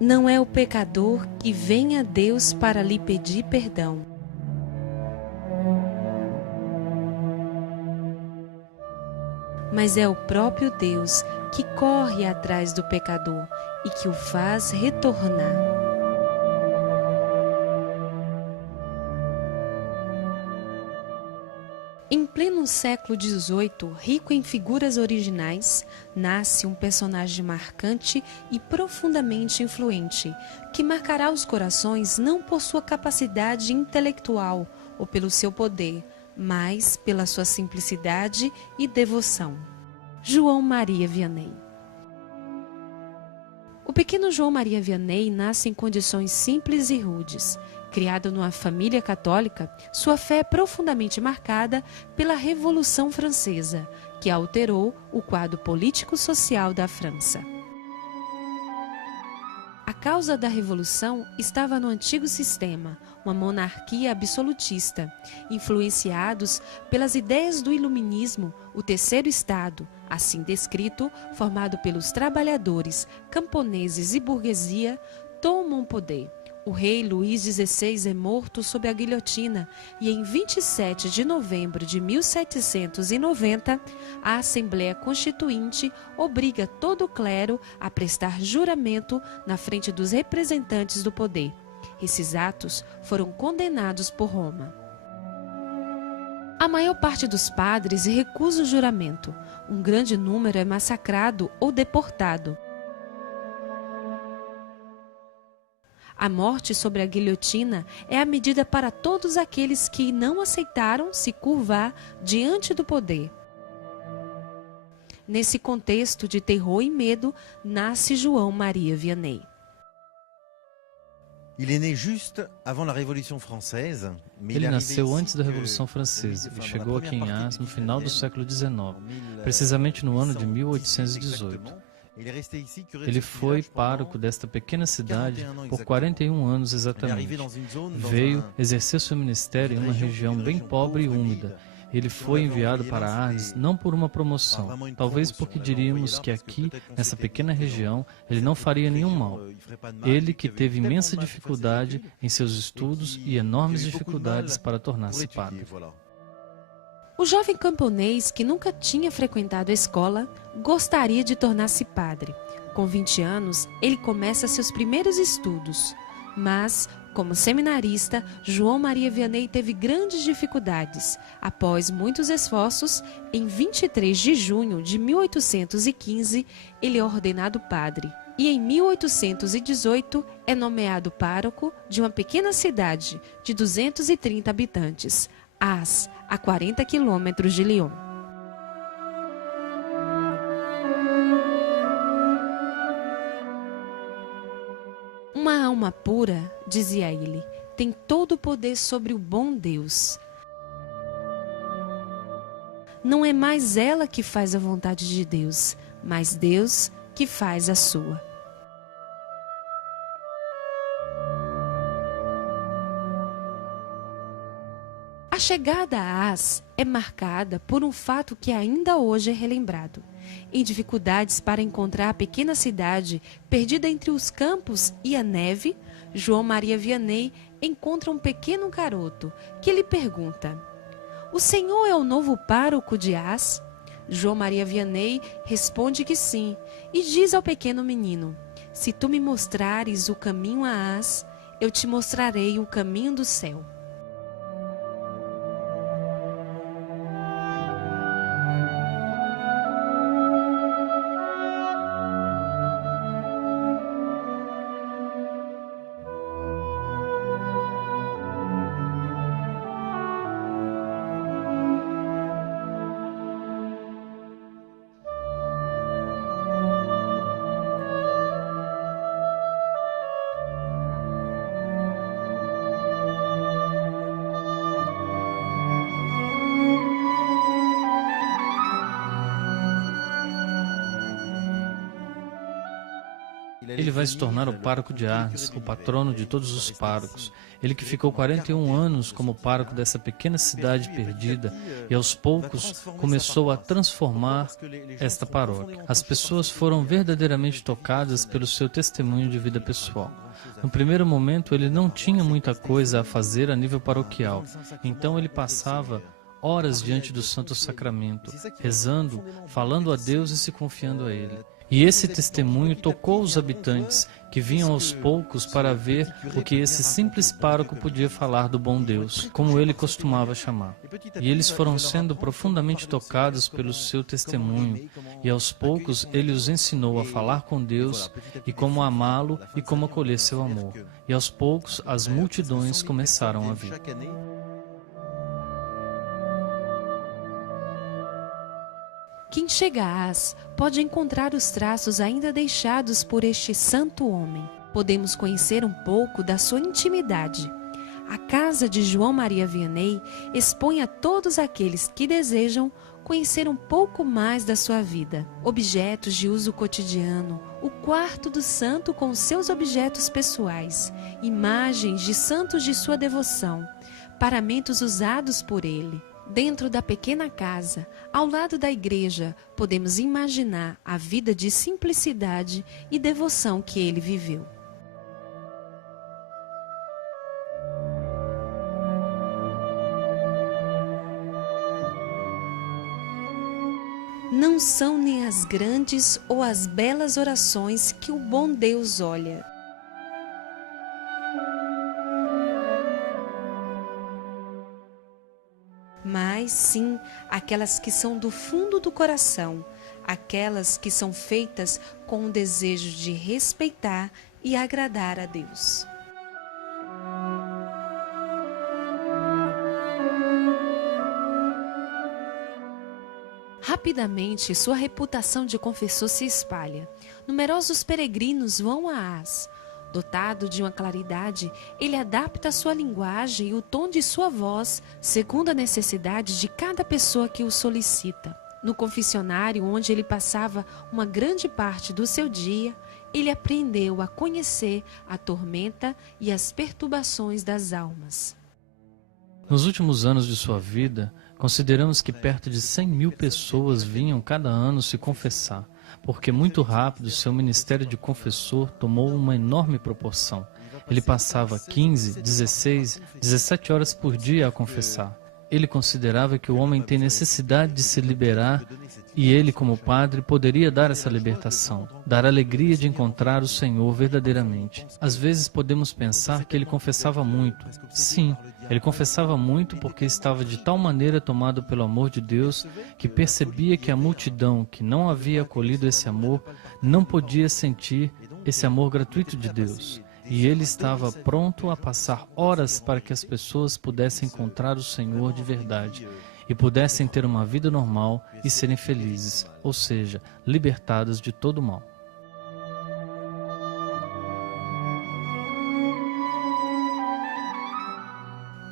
Não é o pecador que vem a Deus para lhe pedir perdão. Mas é o próprio Deus que corre atrás do pecador e que o faz retornar. Em pleno século XVIII, rico em figuras originais, nasce um personagem marcante e profundamente influente, que marcará os corações não por sua capacidade intelectual ou pelo seu poder, mas pela sua simplicidade e devoção. João Maria Vianney. O pequeno João Maria Vianney nasce em condições simples e rudes. Criado numa família católica, sua fé é profundamente marcada pela Revolução Francesa, que alterou o quadro político-social da França. A causa da Revolução estava no antigo sistema, uma monarquia absolutista, influenciados pelas ideias do Iluminismo, o Terceiro Estado, assim descrito, formado pelos trabalhadores, camponeses e burguesia, tomam o poder. O rei Luís XVI é morto sob a guilhotina e em 27 de novembro de 1790, a Assembleia Constituinte obriga todo o clero a prestar juramento na frente dos representantes do poder. Esses atos foram condenados por Roma. A maior parte dos padres recusa o juramento. Um grande número é massacrado ou deportado. A morte sobre a guilhotina é a medida para todos aqueles que não aceitaram se curvar diante do poder. Nesse contexto de terror e medo, nasce João Maria Vianney. Ele nasceu antes da Revolução Francesa e chegou aqui em Ars no final do século XIX, precisamente no ano de 1818. Ele foi pároco desta pequena cidade por 41 anos exatamente. Veio exercer seu ministério em uma região bem pobre e úmida. Ele foi enviado para Ars não por uma promoção, talvez porque diríamos que aqui, nessa pequena região, ele não faria nenhum mal. Ele que teve imensa dificuldade em seus estudos e enormes dificuldades para tornar-se padre. O jovem camponês, que nunca tinha frequentado a escola, gostaria de tornar-se padre. Com 20 anos, ele começa seus primeiros estudos. Mas, como seminarista, João Maria Vianney teve grandes dificuldades. Após muitos esforços, em 23 de junho de 1815, ele é ordenado padre. E em 1818 é nomeado pároco de uma pequena cidade de 230 habitantes, Ars, a 40 quilômetros de Lyon. Uma alma pura, dizia ele, tem todo o poder sobre o bom Deus. Não é mais ela que faz a vontade de Deus, mas Deus que faz a sua. A chegada a Ars é marcada por um fato que ainda hoje é relembrado. Em dificuldades para encontrar a pequena cidade, perdida entre os campos e a neve, João Maria Vianney encontra um pequeno garoto que lhe pergunta: "O senhor é o novo pároco de Ars?" João Maria Vianney responde que sim e diz ao pequeno menino: "Se tu me mostrares o caminho a Ars, eu te mostrarei o caminho do céu." Ele vai se tornar o pároco de Ars, o patrono de todos os párocos. Ele que ficou 41 anos como pároco dessa pequena cidade perdida e aos poucos começou a transformar esta paróquia. As pessoas foram verdadeiramente tocadas pelo seu testemunho de vida pessoal. No primeiro momento, ele não tinha muita coisa a fazer a nível paroquial, então ele passava horas diante do Santo Sacramento, rezando, falando a Deus e se confiando a Ele. E esse testemunho tocou os habitantes, que vinham aos poucos para ver o que esse simples pároco podia falar do bom Deus, como ele costumava chamar. E eles foram sendo profundamente tocados pelo seu testemunho, e aos poucos ele os ensinou a falar com Deus, e como amá-lo e como acolher seu amor. E aos poucos as multidões começaram a vir. Quem chega a Ars pode encontrar os traços ainda deixados por este santo homem. Podemos conhecer um pouco da sua intimidade. A casa de João Maria Vianney expõe a todos aqueles que desejam conhecer um pouco mais da sua vida. Objetos de uso cotidiano, o quarto do santo com seus objetos pessoais, imagens de santos de sua devoção, paramentos usados por ele. Dentro da pequena casa, ao lado da igreja, podemos imaginar a vida de simplicidade e devoção que ele viveu. Não são nem as grandes ou as belas orações que o bom Deus olha. Mas sim aquelas que são do fundo do coração, aquelas que são feitas com o desejo de respeitar e agradar a Deus. Rapidamente, sua reputação de confessor se espalha. Numerosos peregrinos vão a Ars. Dotado de uma claridade, ele adapta a sua linguagem e o tom de sua voz segundo a necessidade de cada pessoa que o solicita. No confessionário, onde ele passava uma grande parte do seu dia, ele aprendeu a conhecer a tormenta e as perturbações das almas. Nos últimos anos de sua vida, consideramos que perto de 100.000 pessoas vinham cada ano se confessar, porque muito rápido seu ministério de confessor tomou uma enorme proporção. Ele passava 15, 16, 17 horas por dia a confessar. Ele considerava que o homem tem necessidade de se liberar e ele, como padre, poderia dar essa libertação, dar a alegria de encontrar o Senhor verdadeiramente. Às vezes podemos pensar que ele confessava muito. Sim, ele confessava muito porque estava de tal maneira tomado pelo amor de Deus que percebia que a multidão que não havia acolhido esse amor não podia sentir esse amor gratuito de Deus. E ele estava pronto a passar horas para que as pessoas pudessem encontrar o Senhor de verdade e pudessem ter uma vida normal e serem felizes, ou seja, libertadas de todo o mal.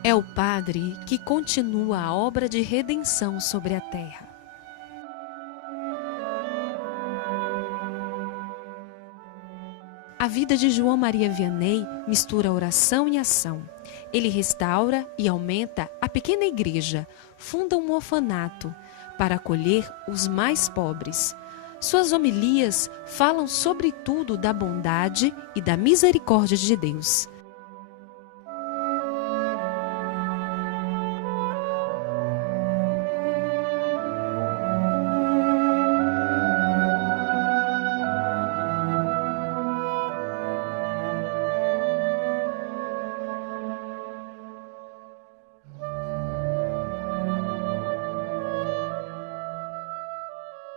É o Padre que continua a obra de redenção sobre a terra. A vida de João Maria Vianney mistura oração e ação. Ele restaura e aumenta a pequena igreja, funda um orfanato para acolher os mais pobres. Suas homilias falam sobretudo da bondade e da misericórdia de Deus.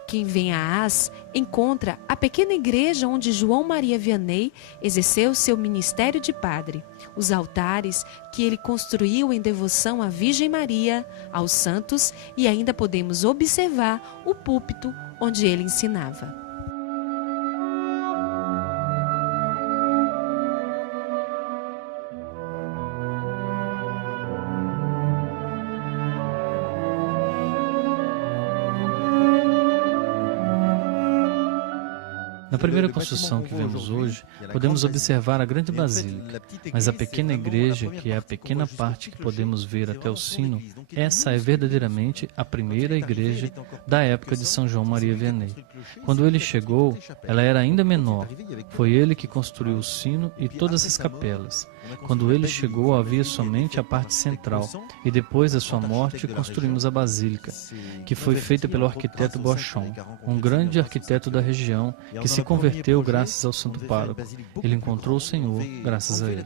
Quem vem a Ars encontra a pequena igreja onde João Maria Vianney exerceu seu ministério de padre, os altares que ele construiu em devoção à Virgem Maria, aos santos, e ainda podemos observar o púlpito onde ele ensinava. Na primeira construção que vemos hoje, podemos observar a grande basílica, mas a pequena igreja, que é a pequena parte que podemos ver até o sino, essa é verdadeiramente a primeira igreja da época de São João Maria Vianney. Quando ele chegou, ela era ainda menor. Foi ele que construiu o sino e todas as capelas. Quando ele chegou, havia somente a parte central, e depois da sua morte, construímos a basílica, que foi feita pelo arquiteto Bochon, um grande arquiteto da região, que se converteu graças ao santo pároco. Ele encontrou o Senhor graças a ele.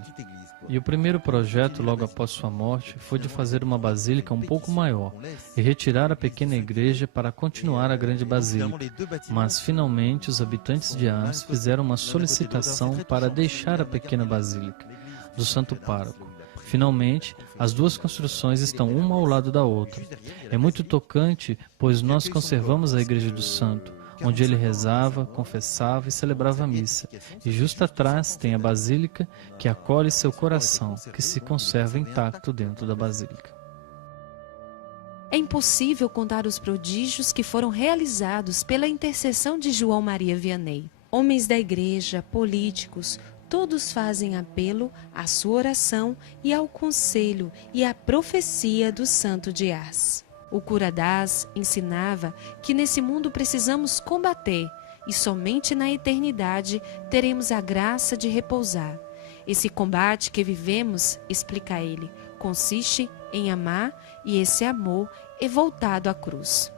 E o primeiro projeto, logo após sua morte, foi de fazer uma basílica um pouco maior e retirar a pequena igreja para continuar a grande basílica. Mas, finalmente, os habitantes de Ars fizeram uma solicitação para deixar a pequena basílica do santo pároco. Finalmente, as duas construções estão uma ao lado da outra. É muito tocante, pois nós conservamos a igreja do santo, onde ele rezava, confessava e celebrava a missa. E justo atrás tem a basílica que acolhe seu coração, que se conserva intacto dentro da basílica. É impossível contar os prodígios que foram realizados pela intercessão de João Maria Vianney. Homens da igreja, políticos, todos fazem apelo à sua oração e ao conselho e à profecia do santo de Ars. O cura d'Ars ensinava que nesse mundo precisamos combater e somente na eternidade teremos a graça de repousar. Esse combate que vivemos, explica ele, consiste em amar e esse amor é voltado à cruz.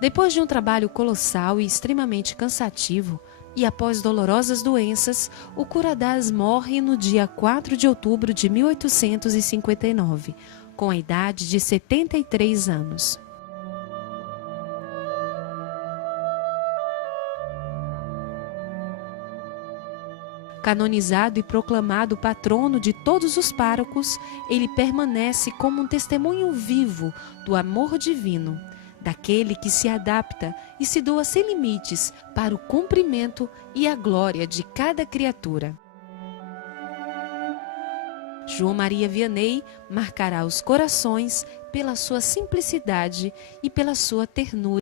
Depois de um trabalho colossal e extremamente cansativo, e após dolorosas doenças, o cura d'Ars morre no dia 4 de outubro de 1859, com a idade de 73 anos. Canonizado e proclamado patrono de todos os párocos, ele permanece como um testemunho vivo do amor divino, daquele que se adapta e se doa sem limites para o cumprimento e a glória de cada criatura. João Maria Vianney marcará os corações pela sua simplicidade e pela sua ternura.